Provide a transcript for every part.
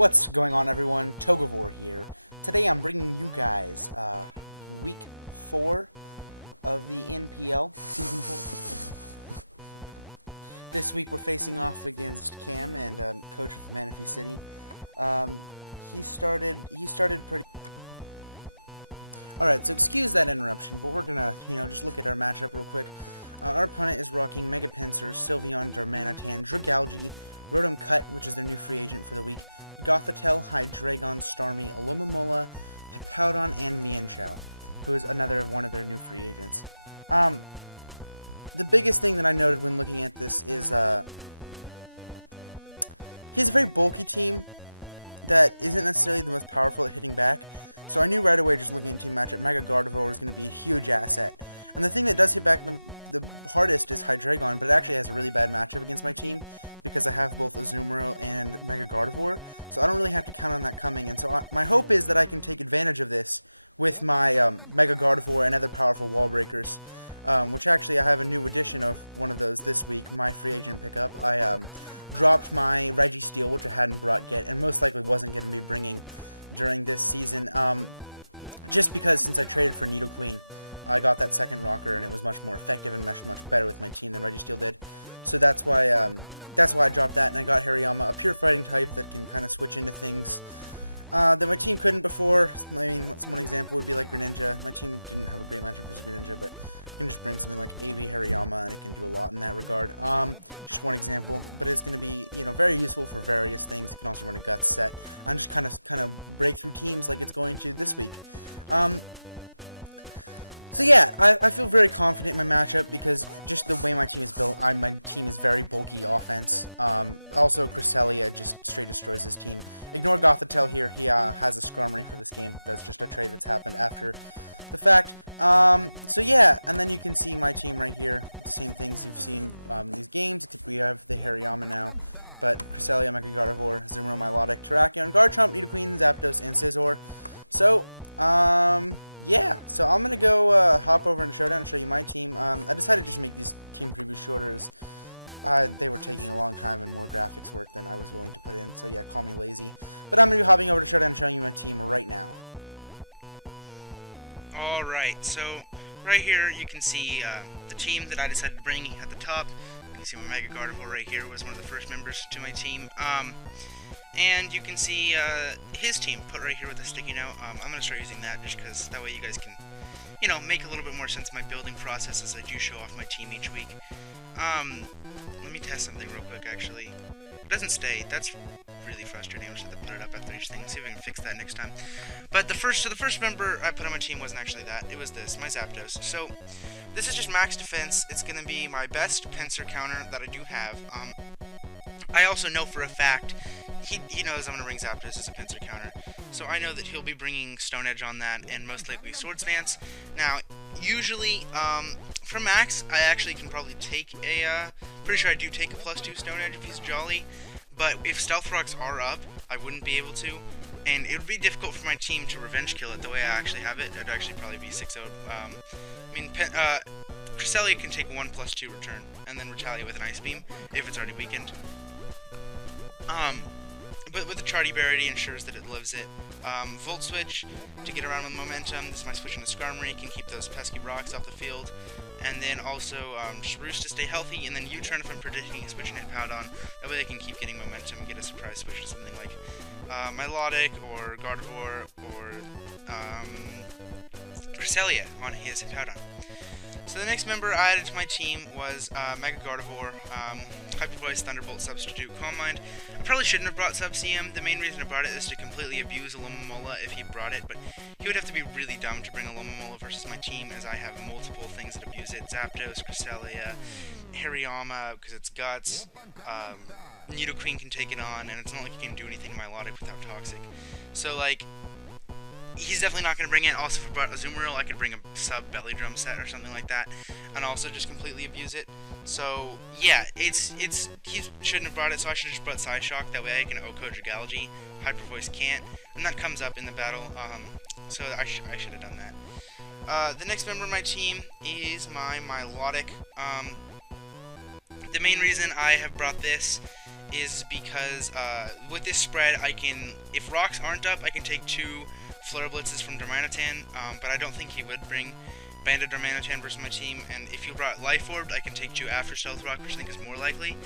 What's going on, everyone? Togavor here. Today I'm bringing you guys week 4 of the NPL season 4. This week we're facing off against Cam and coach of Manaphy City. He started pretty. Alright, so excuse that interruption, but we're gonna, just look at our matchup real quick. Our opponent is rocking Mega Pincers, Sylveon, Darmanitan, Dragalge, Rotom Cut, which is their new free agent for the week, Gothitelle, Hydreigon, Starmie, Alomomola, Hippowdon, and Mienshao, who is another one of their new free agents. The biggest thing that I noted when looking at this is he has a very bulky team that isn't necessarily the most powerful at hitting back. So I knew right away, just looking at team matchup, Mega Gardevoir was going to be a huge asset. And the thing that does hit back the hardest is Hydreigon, but it actually has a really bad matchup against my team because I have both Azumarill and Mega Gardevoir, so I don't really have to count on that coming. And so my hope is that I can take advantage of this with my Mega Gardevoir and other powerful wall breakers, which actually I have a new edition of one of those this week, my free agent pickup. I dropped my Registeel, which I hadn't brought yet, and most likely wasn't going to be bringing during this season, just because since I traded for Nidoqueen, I got that second rocker and it was much more effective and meshed much better with my team than Registeel did. So that's why I dropped that, and I got Hariyama, a pure fighting type that can kind of switch into things that my team couldn't before. I mean, one example would be like Greninja. My team didn't have a great matchup versus Greninja, but you can just bring something like AV Hariyama and it can do a lot in that regard. Just one example, but it's going to be, very useful for various things. It can also run a Guts set and just kind of break through teams like it's going to this week. So yeah, I feel very confident in my matchup because just the way my team is built, my team is very bulky offense. Also, Cresselia just straight destroys his team. Ignore Gothitelle here. He has a Skarmory for this game. That's just a trade that's happened after the fact. So yeah, and then you can see my team right here. The same things you've seen in these games, except we have the Hariyama now. But Cresselia, Mega Gardevoir, Azumarill, Milotic, Terrakion, Garchomp, Nidoqueen, Zapdos, and Scizor. So, yeah, so I'm going to go hop over into Showdown and show you my team. I decided to just make these team previews shorter as they were taking a long time and more graphics work than I was willing to put in. So yeah, call me lazy. But I'm going to be hopping over to Showdown and showing you my team right now. Alright, so right here you can see the team that I decided to bring at the top. You can see my Mega Gardevoir right here was one of the first members to my team. And you can see his team put right here with a sticky note. I'm going to start using that just because that way you guys can, make a little bit more sense of my building process as I do show off my team each week. Let me test something real quick, actually. It doesn't stay. That's really frustrating. I wish I had to put it up after each thing. See if I can fix that next time. But the first member I put on my team wasn't actually that. It was this, my Zapdos. So this is just max defense. It's going to be my best Pinsir counter that I do have. I also know for a fact he knows I'm going to bring Zapdos as a Pinsir counter, so I know that he'll be bringing Stone Edge on that, and most likely Swords Dance. Now, usually, for Max, I actually can probably take a, pretty sure I do take a +2 Stone Edge if he's Jolly, but if Stealth Rocks are up, I wouldn't be able to, and it would be difficult for my team to revenge kill it the way I actually have it. It would actually probably be 6-0. I mean, Cresselia can take 1 +2 return, and then retaliate with an Ice Beam, if it's already weakened. But with the Charty Berry ensures that it lives it. Volt Switch to get around with momentum. This is my switch into Skarmory, can keep those pesky rocks off the field. And then also just Roost to stay healthy, and then U-turn if I'm predicting a switch into Hippowdon. That way they can keep getting momentum and get a surprise switch to something like Milotic or Gardevoir or Cresselia on his Hippowdon. So the next member I added to my team was Mega Gardevoir, Hyper Voice, Thunderbolt, Substitute, Calm Mind. I probably shouldn't have brought Sub-CM. The main reason I brought it is to completely abuse Alomomola if he brought it, but he would have to be really dumb to bring Alomomola versus my team, as I have multiple things that abuse it. Zapdos, Cresselia, Hariyama, because it's Guts, Nidoqueen can take it on, and it's not like he can do anything Milotic without Toxic. So, like, he's definitely not going to bring it. Also, if I brought Azumarill, I could bring a sub-belly drum set or something like that, and also just completely abuse it. So, yeah, he shouldn't have brought it, so I should have just brought Side Shock. That way I can OHKO Dragalge. Hyper Voice can't, and that comes up in the battle, so I should have done that. The next member of my team is my Milotic. The main reason I have brought this is because with this spread, I can, if rocks aren't up, I can take 2 Flare Blitzes from Darmanitan, but I don't think he would bring Banded Darmanitan versus my team, and if he brought Life Orbed, I can take 2 after Stealth Rock, which I think is more likely.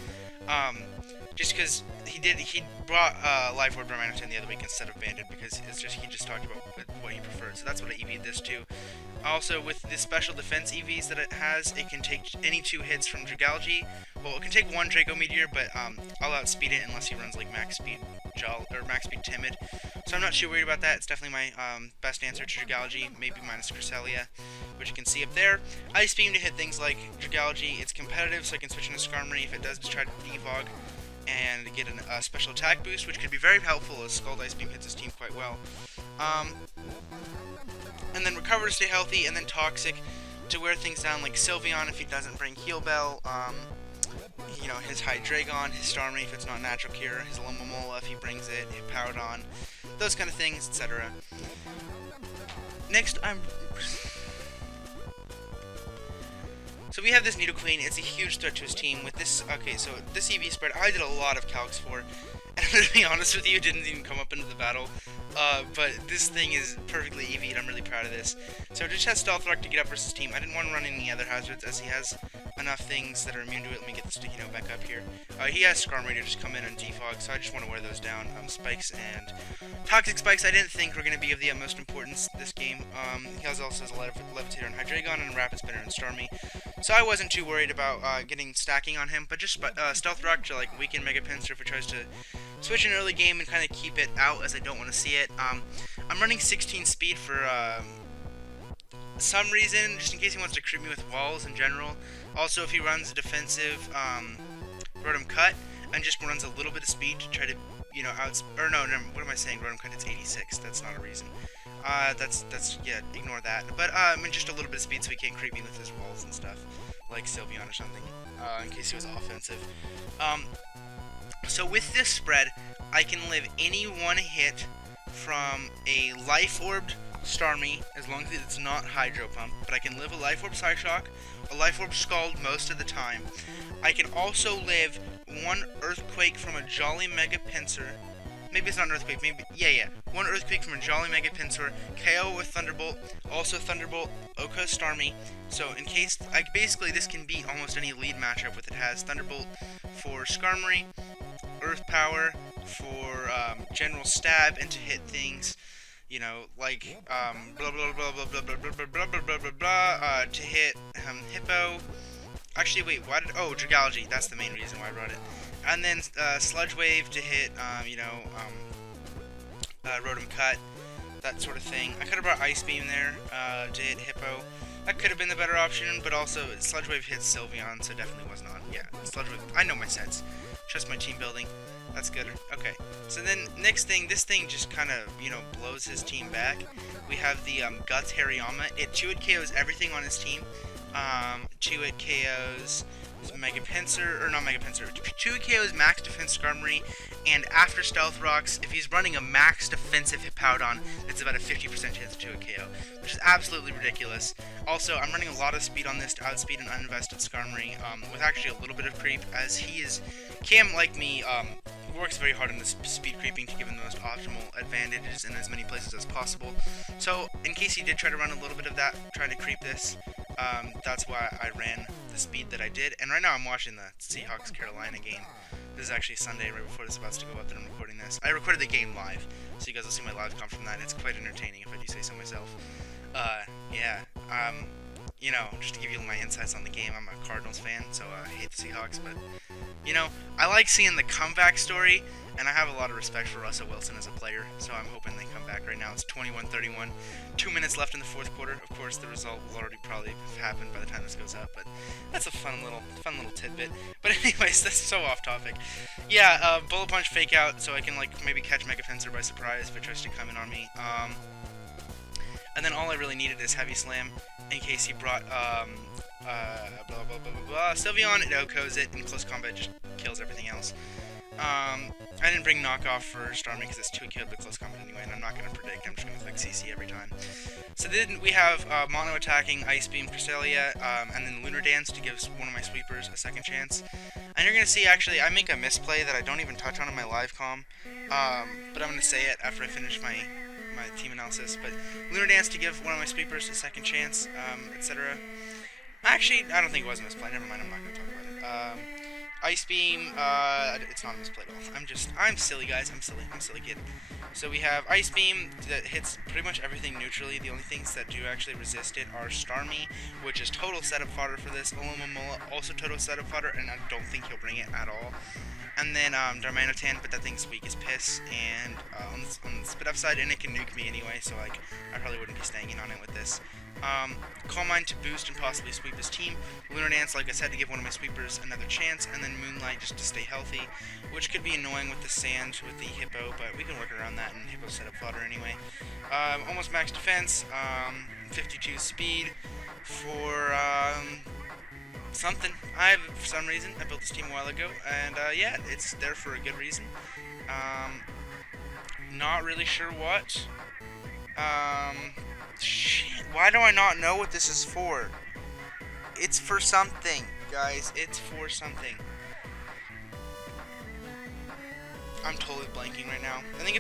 Just because he brought Life Orb Darmanitan the other week instead of Banded, because he just talked about what he preferred, so that's what I EV'd this to. Also, with the special defense EVs that it has, it can take any 2 hits from Dragalge. Well, it can take 1 Draco Meteor, but I'll outspeed it unless he runs like max speed max speed Timid. So I'm not too worried about that. It's definitely my best answer to Dragalge, maybe minus Cresselia, which you can see up there. Ice Beam to hit things like Dragalge. It's competitive, so I can switch into Skarmory if it does try to defog and get a special attack boost, which could be very helpful as Scald Ice Beam hits his team quite well. And then Recover to stay healthy, and then Toxic to wear things down like Sylveon if he doesn't bring Heal Bell, you know, his Hydreigon, his Starmie if it's not Natural Cure, his Alomomola if he brings it, Powdon, those kind of things, etc. Next, so we have this Nidoqueen. It's a huge threat to his team. With this, okay, so this EV spread, I did a lot of calcs for, and to be honest with you, it didn't even come up into the battle. But this thing is perfectly EV'd. I'm really proud of this. So it just has Stealth Rock to get up versus team. I didn't want to run any other hazards as he has enough things that are immune to it. Let me get the sticky note back up here. He has Skarmory to just come in and defog, so I just want to wear those down. Spikes and Toxic Spikes I didn't think were going to be of the utmost importance this game. He also has a Levitator and Hydreigon and a Rapid Spinner and Starmie. So I wasn't too worried about getting stacking on him, but just Stealth Rock to like weaken Mega Pinsir if it tries to switch in early game and kind of keep it out as I don't want to see it. I'm running 16 speed for some reason, just in case he wants to creep me with walls in general. Also, if he runs a defensive Rotom Cut and just runs a little bit of speed to try to, you know, or no, what am I saying? Rotom Cut, it's 86. That's not a reason. Yeah, ignore that. But I mean, just a little bit of speed so he can't creep me with his walls and stuff, like Sylveon or something, in case he was offensive. So with this spread, I can live any 1 hit from a Life Orbed Starmie, as long as it's not Hydro Pump, but I can live a Life Orb Psyshock, a Life Orb Scald most of the time. I can also live 1 Earthquake from a Jolly Mega Pinsir. Maybe it's not an Earthquake, maybe, yeah. 1 Earthquake from a Jolly Mega Pinsir, KO with Thunderbolt, also Thunderbolt, Oka Starmie. So in case, basically this can beat almost any lead matchup with it has Thunderbolt for Skarmory, Earth Power for General Stab and to hit things, you know, like blah blah blah blah blah blah blah blah blah blah blah blah to hit Hippo. Actually, wait, why did Dragalge? That's the main reason why I brought it. And then Sludge Wave to hit, you know, Rotom Cut, that sort of thing. I could have brought Ice Beam there to hit Hippo. That could have been the better option, but also Sludge Wave hits Sylveon, so definitely was not. Yeah, Sludge Wave. I know my sets. Trust my team building. That's good. Okay. So then, next thing, this thing just kind of, you know, blows his team back. We have the Guts Hariyama. It 2-hit KOs everything on his team. 2-hit KOs Mega Pinsir, or not Mega Pinsir, 2-hit KOs Max Defense Skarmory, and after Stealth Rocks, if he's running a Max Defensive Hippowdon, it's about a 50% chance to 2-hit KO, which is absolutely ridiculous. Also, I'm running a lot of speed on this to outspeed an uninvested Skarmory, with actually a little bit of creep, as Cam, like me, works very hard on this speed creeping to give him the most optimal advantages in as many places as possible. So, in case he did try to run a little bit of that, trying to creep this, that's why I ran the speed that I did. And right now I'm watching the Seahawks-Carolina game. This is actually Sunday, right before this is about to go up, that I'm recording this. I recorded the game live, so you guys will see my live comp from that. It's quite entertaining, if I do say so myself. Yeah, you know, just to give you my insights on the game, I'm a Cardinals fan, so I hate the Seahawks, but, you know, I like seeing the comeback story, and I have a lot of respect for Russell Wilson as a player, so I'm hoping they come back right now. It's 21-31, 2 minutes left in the fourth quarter. Of course, the result will already probably have happened by the time this goes up, but that's a fun little tidbit. But anyways, that's so off topic. Yeah, Bullet Punch Fake Out, so I can, like, maybe catch Mega Pinsir by surprise if it tries to come in on me. And then all I really needed is Heavy Slam, in case he brought, blah, blah, blah, blah, blah. Sylveon, it OHKOs it, and close combat just kills everything else. I didn't bring knockoff for Starmie because it's too incredibly close combat anyway, and I'm not going to predict. I'm just going to click CC every time. So then we have Mono attacking, Ice Beam, Cresselia, and then Lunar Dance to give one of my sweepers a second chance. And you're going to see, actually, I make a misplay that I don't even touch on in my live comm, but I'm going to say it after I finish my team analysis. But Lunar Dance to give one of my sweepers a second chance, etc. Actually, I don't think it was a misplay. Never mind, I'm not going to talk about it. Ice Beam, it's not a misplay at all. I'm silly, guys. I'm silly kid. So we have Ice Beam that hits pretty much everything neutrally. The only things that do actually resist it are Starmie, which is total setup fodder for this. Olomomola, also total setup fodder, and I don't think he'll bring it at all. And then Darmanitan, but that thing's weak as piss, and on the spit up side, and it can nuke me anyway, so like I probably wouldn't be staying in on it with this. Calm Mind to boost and possibly sweep his team. Lunar Dance, like I said, to give one of my sweepers another chance, and then Moonlight just to stay healthy, which could be annoying with the sand with the Hippo, but we can work around that, and Hippo's set up fodder anyway. Almost max defense, 52 speed for something. For some reason, I built this team a while ago, and yeah, it's there for a good reason. Not really sure what. Shit, why do I not know what this is for? It's for something, guys. It's for something. I'm totally blanking right now. I think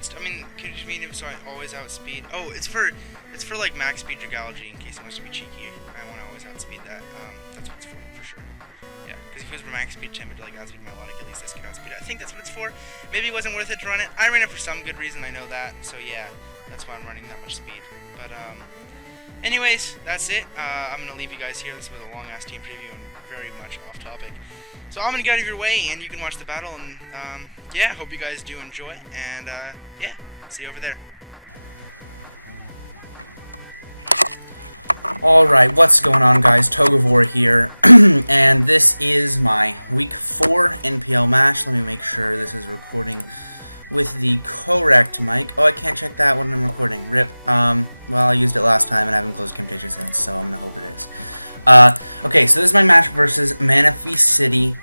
could you mean so I always outspeed? Oh, it's for like max speed Dragology in case it wants to be cheeky. I want to always outspeed that. That's what it's for sure. Yeah, because if it was for max speed Timid to like outspeed Melodic, at least this could outspeed it. I think that's what it's for. Maybe it wasn't worth it to run it. I ran it for some good reason, I know that. So yeah, that's why I'm running that much speed. But anyways, that's it. I'm gonna leave you guys here. This was a long ass team preview and very much off topic. So I'm gonna get out of your way, and you can watch the battle. And yeah, hope you guys do enjoy. And yeah, see you over there. Alright, what's going on, guys? Togavor here, and this is my Week 4 NPL match. Let me make sure this is recording with the correct mic. Oh, I can't check that when I'm recording. RIP. Well, I used it last time, and I haven't closed Camtasia since, so I'm gonna hope it is. Okay, so this is my match versus Manaphy City.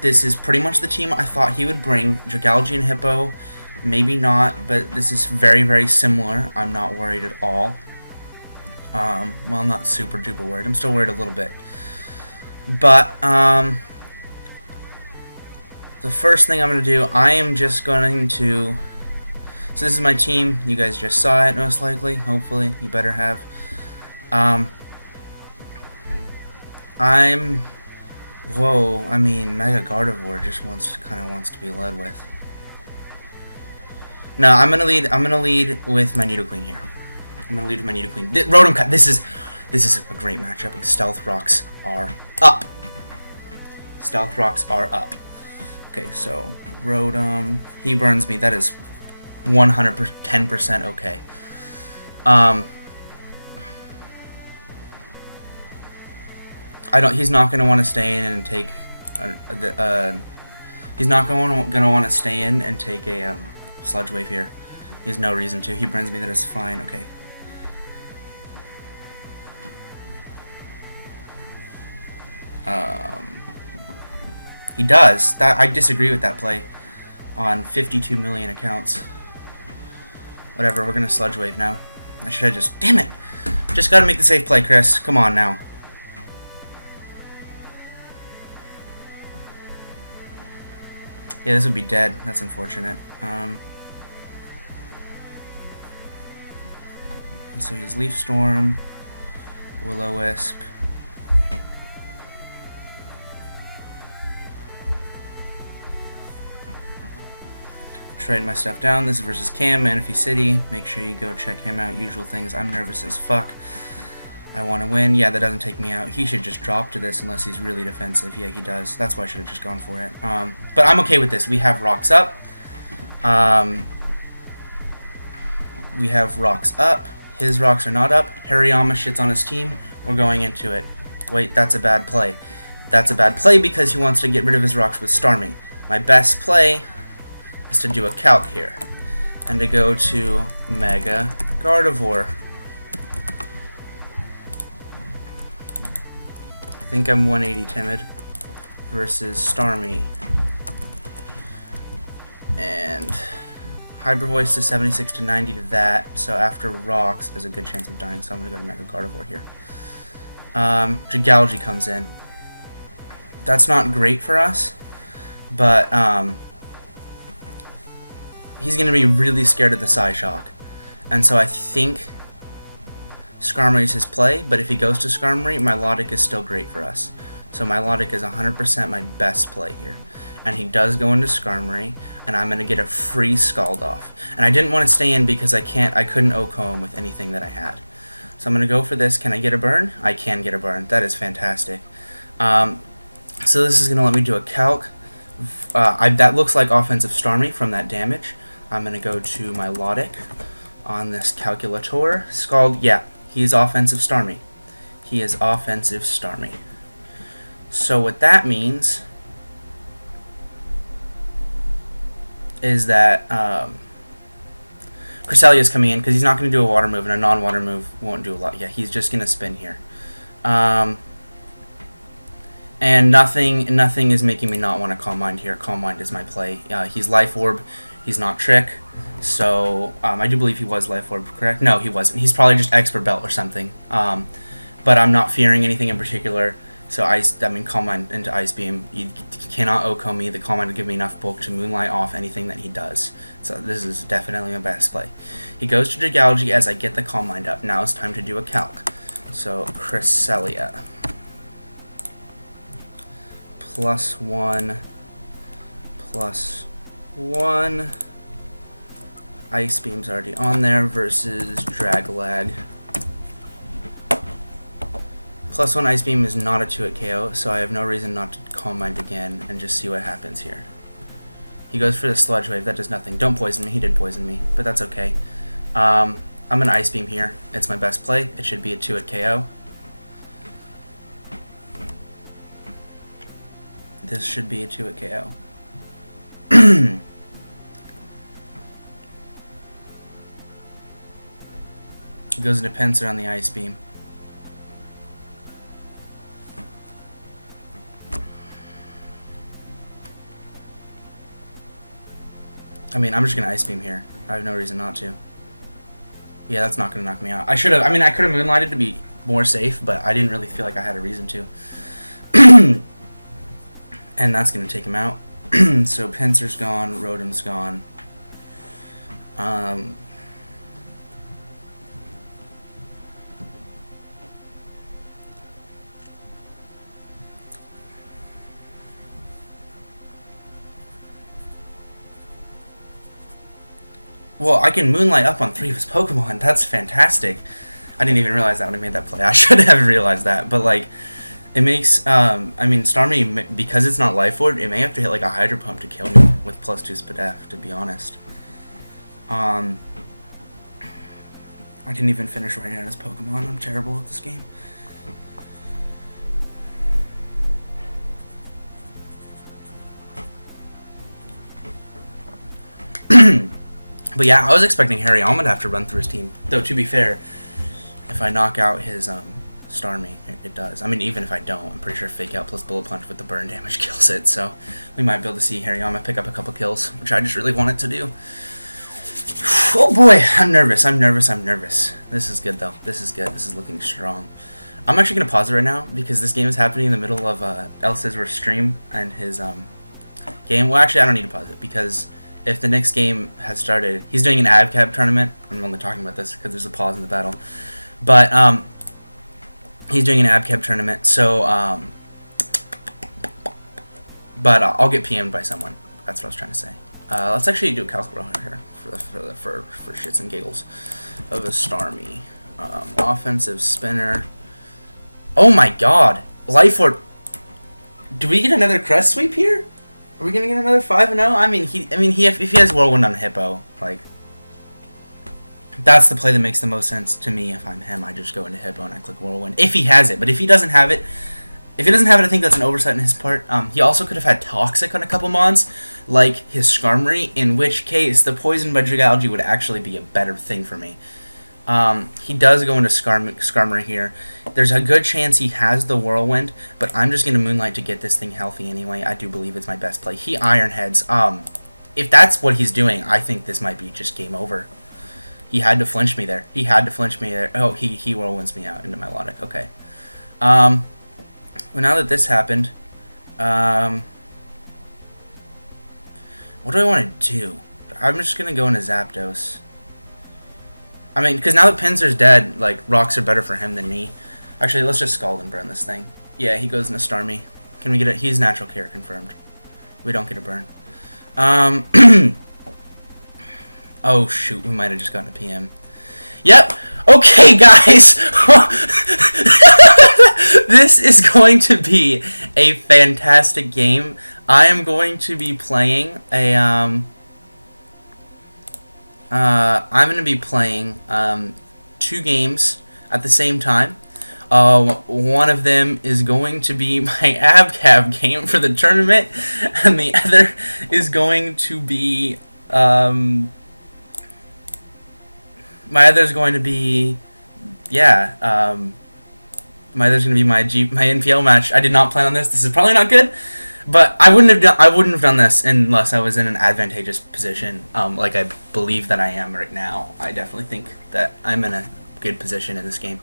This is pretty much the team I thought he would bring. Dragology and Hippo, maybe not, but this is very, very similar. I'm not worried at all. Well, I'm not super duper worried. I'm still worried a little bit. But, the first thing I'm going to do, I am just going to... So this is my team. You guys just saw it, most likely. Hopefully. You better have. Whoa, I mean, Mega Gardevoir just kind of wants to be led with. No, I'm going to lead with my Nidoqueen here. I'm going to lead with my Nidoqueen. Rotom Cut. This is a great matchup because Stealth Rocks are up. Stealth Rocks are up. Okay, so Rotom, he burns me. That is 110% okay. He's not gonna want to stay in and take. He's not gonna want to stay in and take a Sludge Wave here. He has no reason to. He burns me. That is fine. Okay. He does. I disagree with that play on 52 million accounts. Whatever, we're going to Sludge Wave now. I should have just... Damn it! Just got to make the safe play, Chris. Come on now. Yeah, this would be dead. That's unfortunate. So he has Leaf Storm, Will-O-Wisp. Trade my stuff down. This is versus Cam, Manaphy City. Make sure you go check him out. Usual things. I'm nervous as fuck. I want to win. Yeah, that doesn't take me out. He should just drop to this unless he's really defensive. Yeah, he does. That's why I should have just gone for it. But I'm okay with this. We have rocks up. We have rocks up. His rocks are not up. Hariyama shits on his team. We're going into it. Wait, that's a bad play. That's a bad play because he wants to get rid of his rocks with Starmie. My best play is to do a calc here and to go to Mega Gardevoir. I think I'm 180 timid versus Starmie. And Hyper Voice to 76 to 90 to that. So after Rocks, there's a good chance of dying. So I'm going to go to Mega Gardevoir here. Gigalgy comes in. That's not great for us, but he's going to be really scared of the Psyshock. And so I think Skarmory is his play, but if he goes to Skarmory, Milotic is still great for us. So Milotic is 100% my best play here. And he does go into Skarmory, and I'm going to get a free Scald Off. And I didn't want to stay in because I couldn't OHKO him with anything that I had. So I'm going to go for this. Can I get a burn? I can get a burn. That is fantastic. So this is going to let me do a calc. That looks like offensive Starmie from that damage. I'm going to go to my Milotic on this calculator. Scald, yeah, he's offensive Starmie. He is offensive Starmie. So what that means is that Cresselia is coming in because he's not going to do a water move, and a non-water move won't do a lot. Yeah, he's just going to spin here. And nothing is making me not want to Calm Mind here. Calm Mind is my play. He's Life Orb. He's not Trick. So I do believe he was Life Orb, correct? No, he wasn't. He's probably just Expert Belt or something. But I'm not fearing anything in particular. So Calm Mind into Ice Beam. He cannot OHKO me. The Calm Mind will give me enough bulk to Moonlight off anything that he does. So this is definitely my best play. He goes to Gigalgy as I get the Calm Mind up. Now it's time to do a calc. So Cresselia. +1, +1. Ice Beam's already on there versus Draglag. +1 Ice Beam is not a 2-hit KO, so I have no reason not to Calm Mind again and just see what happens here. He goes for the Sludge Wave. That does nothing. Don't poison me. He did poison me, but that's okay. I'm going to Ice Beam here. It's my best play. It should be a 2-hit KO. This should be a 2-hit KO. He goes into Pinsir on the Ice Beam. I mean, I'm just going to Ice Beam here. I have no reason not to. Yeah, that's not going to knock me out. I could have Moonlighted to be more safe, but I didn't really feel like I had a reason to. And that's going to take him out. So Pinsir's gone, Rotom's gone. Well, I can Moonlight up on 3 of his Pokemon. That's fantastic. I didn't even realize that when I made that play. I should have realized that. But, like, it makes, Starmie, because it's not Life Orb, it may have to hit, like, a Hydro Pump to kill me with +2 Spadef, to be honest. I didn't even finish writing out his Pokemon. I'm terrible at this game. But yeah, I was expecting Hariyama to have to run through his team. Though, to be fair, if I knock out his Starmie, it does. I mean, even if I don't, I'm pretty sure Fake Out plus Bullet Punch with the burn damage kills it. So we might be able to see Hariyama pick up a couple kills, which I just really wanted to do. Oh boy, I'm nervous. This is good, though. This is good. This is looking strong. I'm actually going to pause it right now because this game is happening in the middle of El Scissor's stream and his game. Well, actually, I don't need to pause it because if the next game has started, he's doing an AvCab tournament. I'm only talking about this because there's a pause in the battle. But he's doing an AvCab tournament, so but I'll get PM'd by someone. That's what I was trying to say. Let's actually do a calc here for shits and giggles of a Starmie. Offensive spinner. Oh my god! Life Orb. Do we get another Crest Sweep here? Are we gonna get another 5-0? I mean, if he has Whirlwind on Hippo, like, that's the play that makes the most sense to me. If I'm him, I just go into Hippo and I click Whirlwind. If he has it, but if he doesn't have it, I think that's an oversight on his part. He also could have had Toxic on a couple mods, like his Skarmory, in which case the Poison by Gigalgy would actually be a better thing for me. He does go into Skarmory here. There's a good chance he has the Whirlwind, but I'm just going to Moonlight to get this thing healthy anyway. I do believe it's my best play. He Iron Heads. if that's what he's doing, I think this might be just game over. He had to flinch me there. He had to flinch me there. Oh, he whirlwinds me out into my logic. Okay. Well, now that this happened, what do I want to do? I'm just going to go into Zapdos. I mean, because now that Pinsir's dead, like, rocks are better for him than me. Actually, let's just Scald and burn this thing. Yeah, he goes into Starmie. Can we get it? He's natural care confirmed. We don't get a burn. Oh, shoot. We might have just gotten a PM. Yep. Okay, guys. This is going to be a fantastic game. I am going to be playing a, I'm going to be playing 2 games at the same time. One of them is going to be my AbCab game for the tournament, and the other is going to be my other's going to be my NPL match. I did not plan on this. This is probably not good. But I wouldn't have done this unless I was in an advantageous position, like I believe that I am right now. I definitely think that I'm in a good position in this game.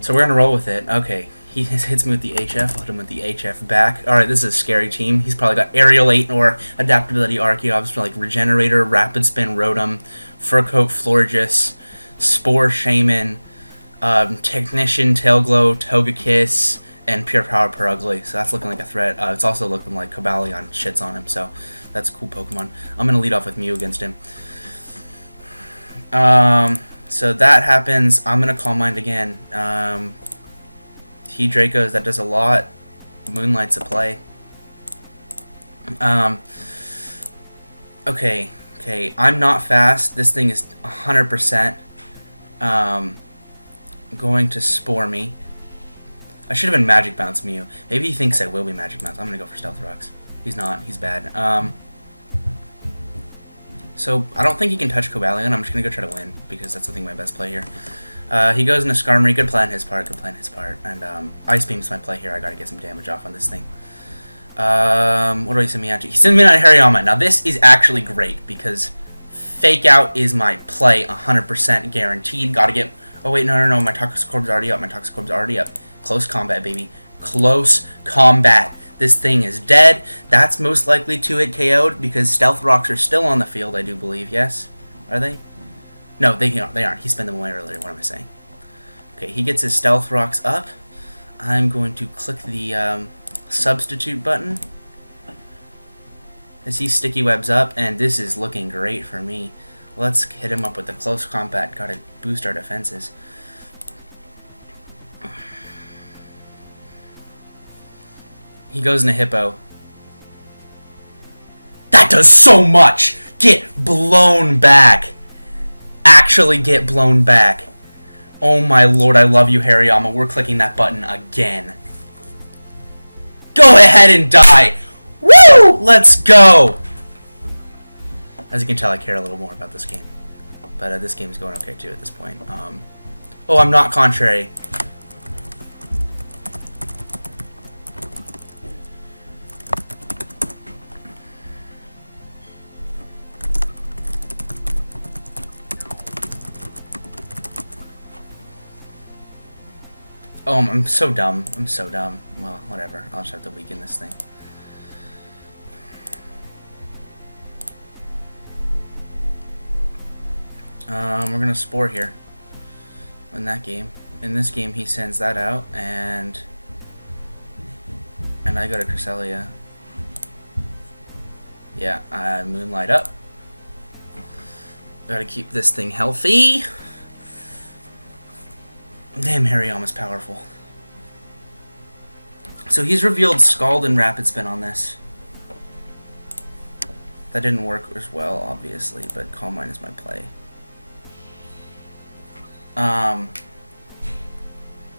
So we're gonna roll with it. Okay, he hits me with the HF. I'll hit him with the HF back. All right, this is a scary team. He's probably got Aerial 8 or Adaptability Archeops for like Regenerator, Rapid Spin, Rotom, Fur Coat, Florges, Spore, Shaman, Technician, Tailglow, Togekiss, and Pure Power Perugly. So that's looking like a threat. It's also looking like Cobalion shits on him, so that's a cool Pokemon. I'm going to lead off with Mew against him. So that happens. I'm going to Calm Mind again. He Dracos, that does a lot. Moonlight's a play. Okay, I'm not fast. This thing is 100% going to Spore me. I should have been Magic Bounce Mew. Maybe he thinks I will be Magic Bounce. I'm going to go for Stealth Rocks. He's not. He's bad. So I don't think he can touch Cobalion. I'm just going to go try to win because that's, I think, my best play here. He goes into Skarmory. Good play on his part. And Ice Beam's my play here. I got to get some damage off on this thing. What do he send me out to? He sent me out to Hariyama. Now this is actually great because Fake Out is my play 100% guaranteed. Got to get... Oh, wait, no. My Toxicrorb's already up. Close combat, baby. Close combat. This thing is dead. That's most likely to it KO'd because Stealth Rocks are still on the field, I do believe. Yes? Are they? No, they aren't. He spent them away earlier. What am I saying? Okay, he gets his Stealth Rocks up. I'm going to click the substitute button as he Sticky Webs up, and this is looking great for me. Let's hit him up with the close combat. Gotta boost our defenses. He goes into Hippo. That does so much! Get blown back! Actually get blown back. Oh my lord, I love you, Hariyama. We're clicking that button again. Go ahead and die! Woo! Let's go! As you can tell, I care a little more about this game. But this game's going okay too at this point. Oh, I'm not contrary. Oh, I'm so dumb. Well, whatever. I'll just have to weaken this thing. We're gonna Spore here. In that game. In this game, he sends that out, and I go to Cresselia. Yeah, I Moonlight up. Gotta keep this thing healthy. Damn, Hariyama's powerful. So he's revealed Scald and Rapid Spin on this. That didn't work as well, obviously, but Calm Mind is my play.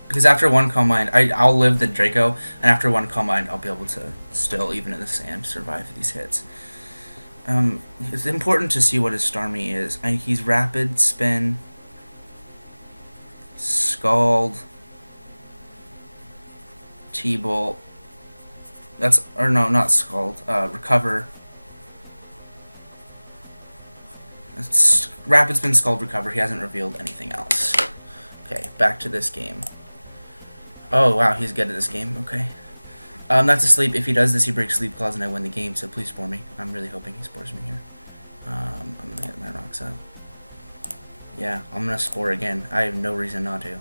Because after one Calm Mind, I'll live the Draco, and after one Calm Mind, I'll be able to still, even in the sand, survive these hits. It's important to see what his Starmie is. He's Rapid Spin, Scald, T-Bolt. Or no, not Scald. Recover. Rapid Spin, Scald, Recover. He hasn't revealed anything else. Okay, back to this game. Oh, wow, he's good at this game. Okay. That's a sleep. If he does this, he breaks Sleep Clause and I win the game, so please spore me. I'm really hoping he spores me here. I'm going to hit my rocks up. Yeah, I'm going to spore again. I have no reason not to.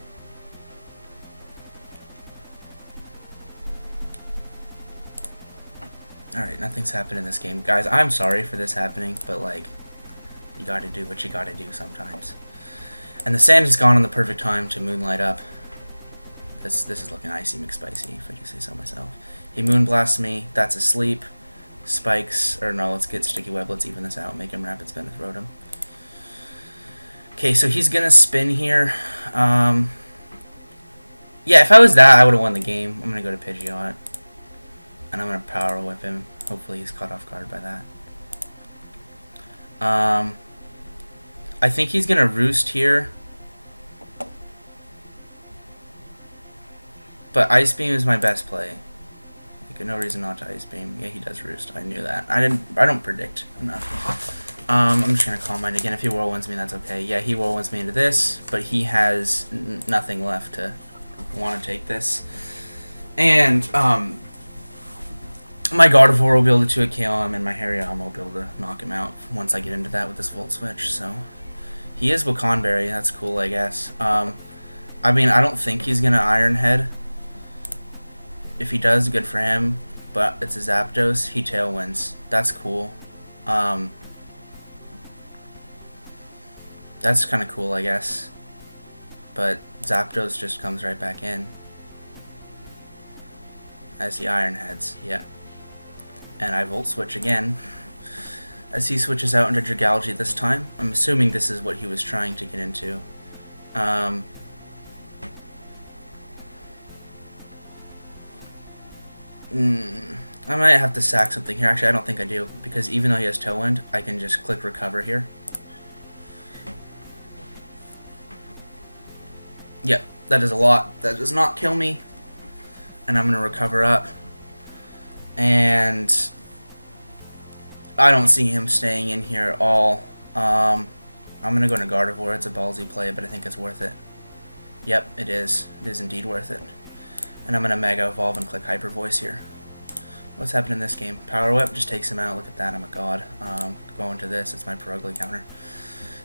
Alright, nothing's happened in this game. Guys, I'm sorry for this happening, but, like, you gotta do what you gotta do sometimes. And the sand has gone on the perfect time to moonlight up. This is looking icy McSpicy, if I do say so myself. He moonblasts me. That's a sleep. Spikes. Or no, let's get Sticky Web. Let's even this out. Make him Rapid Spin with Rotom. Okay, so he's gonna spin here. Yeah, if I was that, I would have won the game. I'm gonna go to Pidgeot. And I'm going to Power Whip him. Hopefully he's caught off guard by that. I think he's going to Roost here. But Ice Beam is my best play. Like, no reason not to Ice Beam. Yeah, he does Roost. I knew that. I don't predict enough. I'm just going to Calm Mind again. If he Whirlwinds me, that's okay. Yeah, he Whirlwinds me into this. But he has nothing left to want to take this. And, my Gardevoir will be able to 2-KO him, and my Hariyama will be able to knock him out once I get into that with this Volt Switch. So, he is Wakanberry. That's cool, I guess. I mean, I don't think he's going to Iron Head. If he does, good for him. But it's a Zapdos. He Tailwinds. That's cool. That's kind of cool, I guess. But Zapdos just comes right back in. As he Iron Heads. Yeah. And I Volt Switch again, as he switches out into Dragalge this time. I'm assuming this is what he was trying to get into. I might have to sack something here. Actually, I don't think I do, because even though he has Tailwind, I can just click Recover here. Yep, that is a lot. That does not kill me. And I'm going to Recover up. And I don't see him staying in here at all. I'm going to go into Gardevoir. It's a ballsy play, but I think it's worth it. Yep, it is. It is indeed worth it. And I'm going to Mega Evolve and click Hyper Voice here. What's happened in this game? Power Whip just takes him out. Look at that. I'm a god. Going to this. It's my Perugly counter.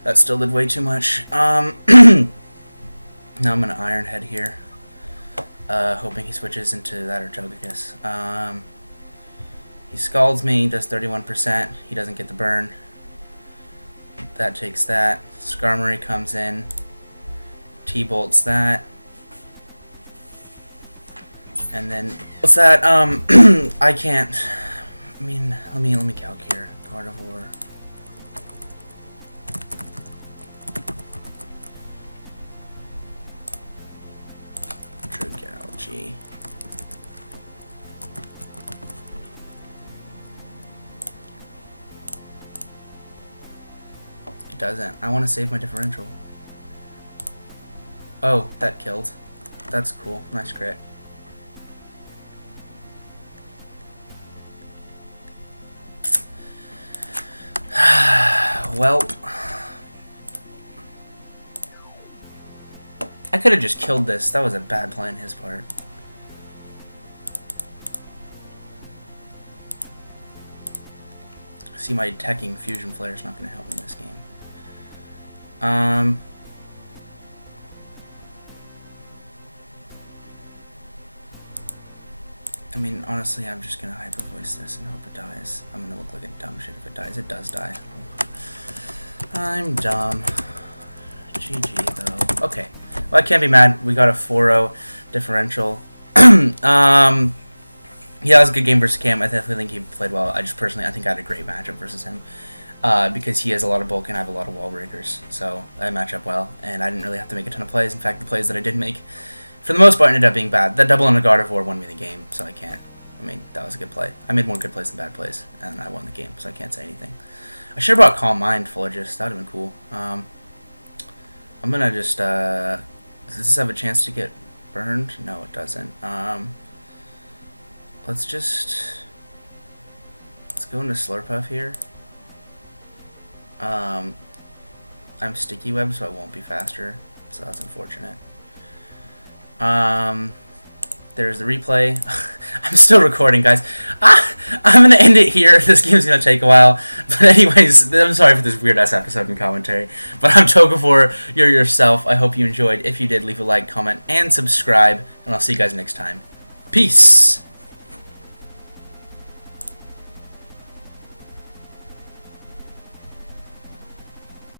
That still did way too much. Now I'm going to Iron Head here. Hoping he switches into that or Togekiss. He Scalds me, does 31%. He doesn't get the burn. That takes that. Skarmory comes in. T-Bolts that. And then, what's that? I can't. I mean, let me calc here. Gardevoir. Dragalge. Doesn't. I want to save my differential. Oh, that killed. That's cool. Nice crit. Well, I could have just killed this. That was a bad play on his part. See, my teching Fusion Flare is not going to help me in this game. I mean, honestly, I'm just going to Hyper Voice this and hope it dies. I'm going to look like a dumb shit if it dies. It does die. I'm dumb. GG, though. Okay. Well, I can't be mad. We got a 4-0 differential. Yeah, it was a good game versus Cam. I definitely think he played well. I think I had a great matchup versus him. Because he has a lot of bulk and I have a lot of wall breakers. So I match up well, and I didn't really have to make a ton of plays. In fact, the plays that I did make, for the most part, ended up being bad. That double on the Gardevoir won me the game, so I can't. I mean, that was a good play. I made more good plays than bad plays, and I won the game, so I can't say anything. I should have brought Calm Mind Florges. That would have been cool. I'm going to just... does this have a chance to get burned? No, it doesn't. Let's go into Slurpuff here. I'm sticky web, so it won't be faster. So that's unfortunate. There's the replay. I'm still recording, guys. I'm gonna end it here. This game's gonna take a while. But anyways, I'm sorry for this weird-ass episode and commentary. But I'm Tokafor. You're yourself. I hope you enjoyed. If you did, leave a like, comment, and subscribe. And I'll see you guys next time. Peace!